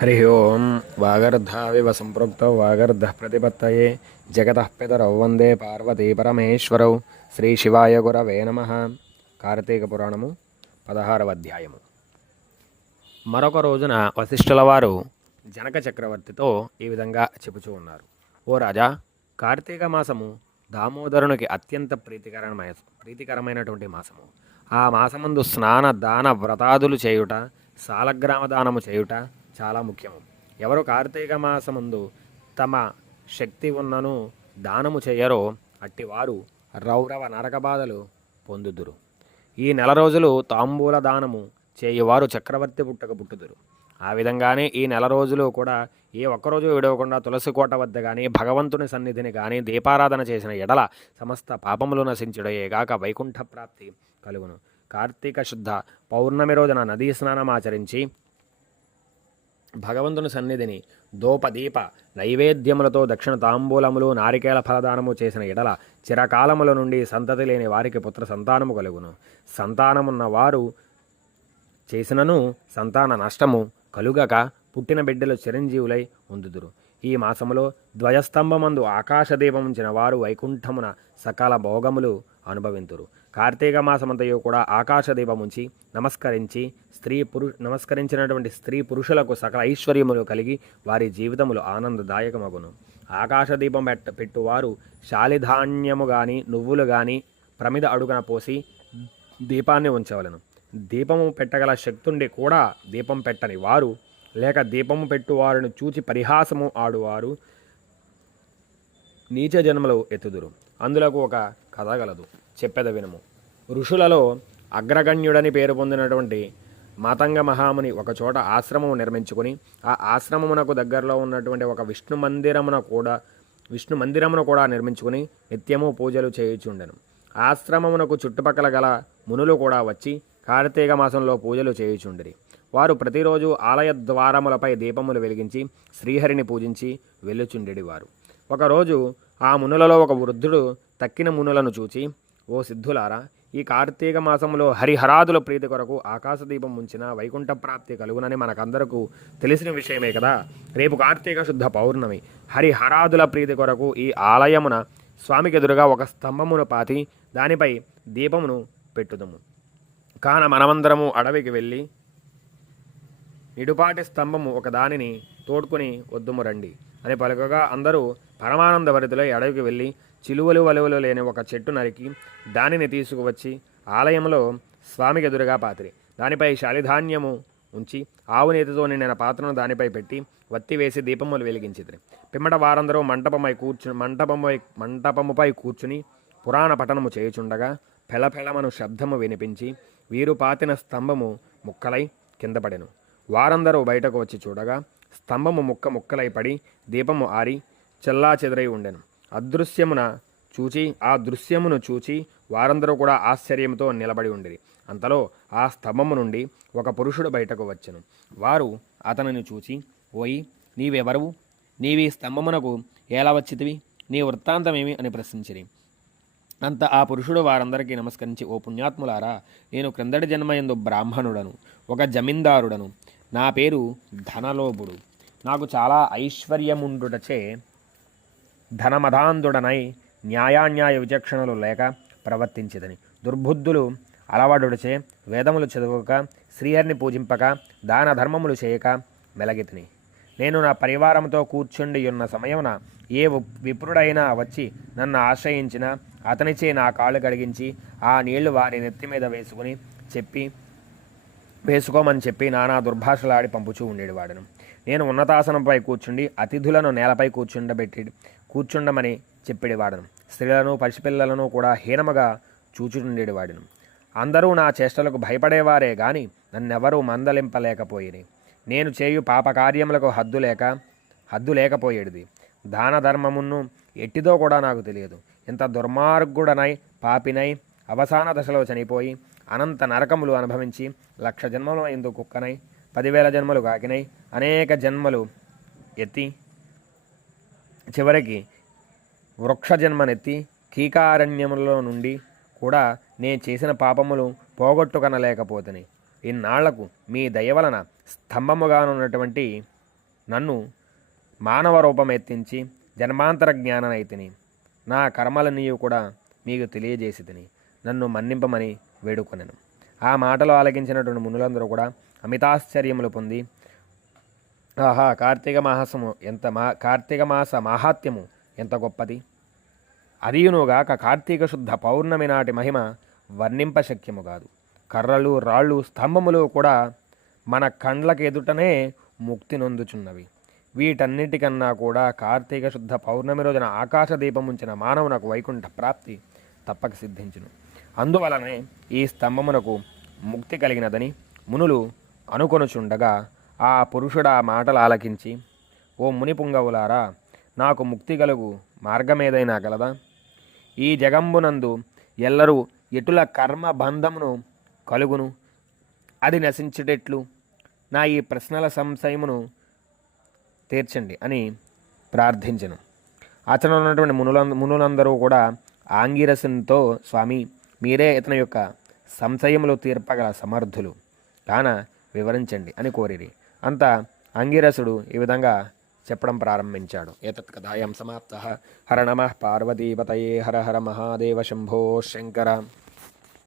హరి ఓం వాగర్ధావివ సంపృక్త వాగర్ధ ప్రతిపత్తయే జగతః పితరౌ వందే పార్వతీ పరమేశ్వరౌ శ్రీ శివాయ గురవే నమ కార్తీక పురాణము పదహారవ అధ్యాయము మరొక రోజున వశిష్ఠుల వారు జనక చక్రవర్తితో ఈ విధంగా చెబుచూ ఉన్నారు. ఓ రాజా కార్తీక మాసము దామోదరునికి అత్యంత ప్రీతికరమైన ప్రీతికరమైనటువంటి మాసము. ఆ మాసమందు స్నాన దాన వ్రతాదులు చేయుట సాలగ్రామ దానము చేయుట చాలా ముఖ్యము ఎవరు కార్తీక మాసమందు తమ శక్తి ఉన్నను దానము చేయరో అట్టివారు రౌరవ నరకబాధలు పొందుదురు. ఈ నెల రోజులు తాంబూల దానము చేయువారు చక్రవర్తి పుట్టక పుట్టుదురు. ఆ విధంగానే ఈ నెల రోజులు కూడా ఏ ఒక్కరోజు విడవకుండా తులసి కోట వద్ద కానీ భగవంతుని సన్నిధిని కానీ దీపారాధన చేసిన ఎడల సమస్త పాపములు నశించుడయేగాక వైకుంఠ ప్రాప్తి కలుగును. కార్తీక శుద్ధ పౌర్ణమి రోజున నదీ స్నానం ఆచరించి భగవంతుని సన్నిధిని దోపదీప నైవేద్యములతో దక్షిణ తాంబూలములు నారికేల ఫలదానము చేసిన ఎడల చిరకాలముల నుండి సంతతి లేని వారికి పుత్ర సంతానము కలుగును. సంతానమున్న వారు చేసినను సంతాన నష్టము కలుగక పుట్టిన బిడ్డలు చిరంజీవులై ఉందుదురు. ఈ మాసములో ధ్వజస్తంభమందు ఆకాశదీపముంచిన వారు వైకుంఠమున సకాల భోగములు అనుభవింతురు. కార్తీక మాసమంతయు కూడా ఆకాశదీపం ఉంచి నమస్కరించి స్త్రీ పురు నమస్కరించినటువంటి స్త్రీ పురుషులకు సకల ఐశ్వర్యములు కలిగి వారి జీవితములు ఆనందదాయకమగును. ఆకాశదీపం పెట్ట పెట్టువారు శాలిధాన్యము గాని నువ్వులు గాని ప్రమిద అడుగున పోసి దీపాన్ని ఉంచవలను. దీపము పెట్టగల శక్తుండి కూడా దీపం పెట్టని వారు లేక దీపము పెట్టువారిని చూచి పరిహాసము ఆడువారు నీచ జన్మలు ఎత్తుదురు. అందులకు ఒక కథ గలదు. చెప్పెద వినము. ఋషులలో అగ్రగణ్యుడని పేరు పొందినటువంటి మాతంగ మహాముని ఒకచోట ఆశ్రమము నిర్మించుకుని ఆ ఆశ్రమమునకు దగ్గరలో ఉన్నటువంటి ఒక విష్ణు మందిరమున కూడా విష్ణు మందిరమును కూడా నిర్మించుకుని నిత్యము పూజలు చేయుచుండెను. ఆశ్రమమునకు చుట్టుపక్కల గల మునులు కూడా వచ్చి కార్తీక మాసంలో పూజలు చేయుచుండిరి. వారు ప్రతిరోజు ఆలయ ద్వారములపై దీపములు వెలిగించి శ్రీహరిని పూజించి వెళ్ళుచుండెడివారు ఒకరోజు ఆ మునులలో ఒక వృద్ధుడు తక్కిన మునులను చూచి ఓ సిద్ధులారా ఈ కార్తీక మాసంలో హరిహరాదుల ప్రీతి కొరకు ఆకాశదీపం ఉంచిన వైకుంఠ ప్రాప్తి కలుగునని మనకందరకు తెలిసిన విషయమే కదా. రేపు కార్తీక శుద్ధ పౌర్ణమి. హరిహరాదుల ప్రీతి కొరకు ఈ ఆలయమున స్వామికి ఎదురుగా ఒక స్తంభమును పాతి దానిపై దీపమును పెట్టుదము. కాన మనమందరము అడవికి వెళ్ళి నిడుపాటి స్తంభము ఒక దానిని తోడ్కొని వద్దుము రండి అని పలుకగా అందరూ పరమానంద వరిధిలో అడవికి వెళ్ళి చిలువలు వలువలు లేని ఒక చెట్టు నరికి దానిని తీసుకువచ్చి ఆలయంలో స్వామికి ఎదురుగా పాతిరి. దానిపై శాలిధాన్యము ఉంచి ఆవు నేతితో నిండిన పాత్రను దానిపై పెట్టి వత్తి వేసి దీపములు వెలిగించిద్రి పిమ్మట వారందరూ మంటపమై కూర్చు మంటపమై మంటపముపై కూర్చుని పురాణ పఠనము చేయుచుండగా పెళపెళమను శబ్దము వినిపించి వీరు పాతిన స్తంభము ముక్కలై కిందపడెను. వారందరూ బయటకు వచ్చి చూడగా స్తంభము ముక్క ముక్కలై పడి దీపము ఆరి చెల్లా చెదరై ఉండెను. అదృశ్యమున చూచి ఆ దృశ్యమును చూచి వారందరూ కూడా ఆశ్చర్యంతో నిలబడి ఉండిరి. అంతలో ఆ స్తంభము నుండి ఒక పురుషుడు బయటకు వచ్చెను. వారు అతనిని చూచి ఓయి నీవెవరువు? నీవి స్తంభమునకు ఎలా వచ్చితివి? నీ వృత్తాంతమేమి? అని ప్రశ్నించిరి. అంత ఆ పురుషుడు వారందరికీ నమస్కరించి ఓ పుణ్యాత్ములారా నేను క్రిందటి జన్మయందు బ్రాహ్మణుడను ఒక జమీందారుడను. నా పేరు ధనలోభుడు. నాకు చాలా ఐశ్వర్యముండుటచే ధనమధాంధుడనై న్యాయాన్యాయ విచక్షణలు లేక ప్రవర్తించదని. దుర్బుద్ధులు అలవాడుడిచే వేదములు చదువక శ్రీహరిని పూజింపక దాన ధర్మములు చేయక మెలగితిని. నేను నా పరివారంతో కూర్చుండి ఉన్న సమయమున ఏ విప్రుడైనా వచ్చి నన్ను ఆశ్రయించిన అతనిచే నా కాళ్ళు కడిగించి ఆ నీళ్ళు వారి నెత్తి మీద వేసుకుని చెప్పి వేసుకోమని చెప్పి నానా దుర్భాషలాడి పంపుచూ ఉండేవాడను. నేను ఉన్నతాసనంపై కూర్చుండి అతిథులను నేలపై కూర్చుండబెట్టి కూర్చుండమని చెప్పేవాడను. స్త్రీలను పసిపిల్లలను కూడా హీనముగా చూచుండేవాడిను. అందరూ నా చేష్టలకు భయపడేవారే గాని నన్నెవరూ మందలింపలేకపోయిరి. నేను చేయు పాపకార్యములకు హద్దు లేక హద్దు లేకపోయేది దాన ధర్మమును ఎట్టిదో కూడా నాకు తెలియదు. ఇంత దుర్మార్గుడనై పాపినై అవసాన దశలో చనిపోయి అనంత నరకములు అనుభవించి లక్ష జన్మలు ఎందుకు కుక్కనై పదివేల జన్మలు కాకినాయి. అనేక జన్మలు ఎత్తి చివరికి వృక్ష జన్మనెత్తి కీకారణ్యములో నుండి కూడా నేను చేసిన పాపములు పోగొట్టుకనలేకపోతని. ఇన్నాళ్ళకు మీ దయ వలన స్తంభముగానున్నటువంటి నన్ను మానవ రూపమెత్తించి జన్మాంతర జ్ఞాననైతిని నా కర్మలన్నీయు కూడా మీకు తెలియజేసి తిని నన్ను మన్నింపమని వేడుకొనెను. ఆ మాటలు ఆలకించినటువంటి మునులందరూ కూడా అమితాశ్చర్యములు పొంది ఆహా కార్తీక మాసము ఎంత మా కార్తీక మాస మాహాత్యము ఎంత గొప్పది. అదియునుగాక కార్తీక శుద్ధ పౌర్ణమి నాటి మహిమ వర్ణింపశక్యము కాదు. కర్రలు రాళ్ళు స్తంభములు కూడా మన కండ్లకు ఎదుటనే ముక్తి నొందుచున్నవి. వీటన్నిటికన్నా కూడా కార్తీక శుద్ధ పౌర్ణమి రోజున ఆకాశ దీపముంచిన ఉంచిన మానవునకు వైకుంఠ ప్రాప్తి తప్పక సిద్ధించును. అందువలనే ఈ స్తంభమునకు ముక్తి కలిగినదని మునులు అనుకొనుచుండగా ఆ పురుషుడు ఆ మాటలు ఆలకించి ఓ ముని పుంగవులారా నాకు ముక్తి కలుగు మార్గమేదైనా గలదా? ఈ జగంబునందు ఎల్లరూ ఎటుల కర్మ బంధమును కలుగును? అది నశించేటట్లు? నా ఈ ప్రశ్నల సంశయమును తీర్చండి అని ప్రార్థించను. ఆచరణలో ఉన్నటువంటి మునుల మునులందరూ కూడా ఆంగిరసునితో స్వామి మీరే ఇతని యొక్క సంశయములు తీర్పగల సమర్థులు. కాన వివరించండి అని కోరిరి. అంత అంగిరసుడు ఈ విధంగా చెప్పడం ప్రారంభించాడు. ఏతత్ కథాయం సమాప్త. హర నమ పార్వతీపతయే. హర హర మహాదేవ శంభో శంకర.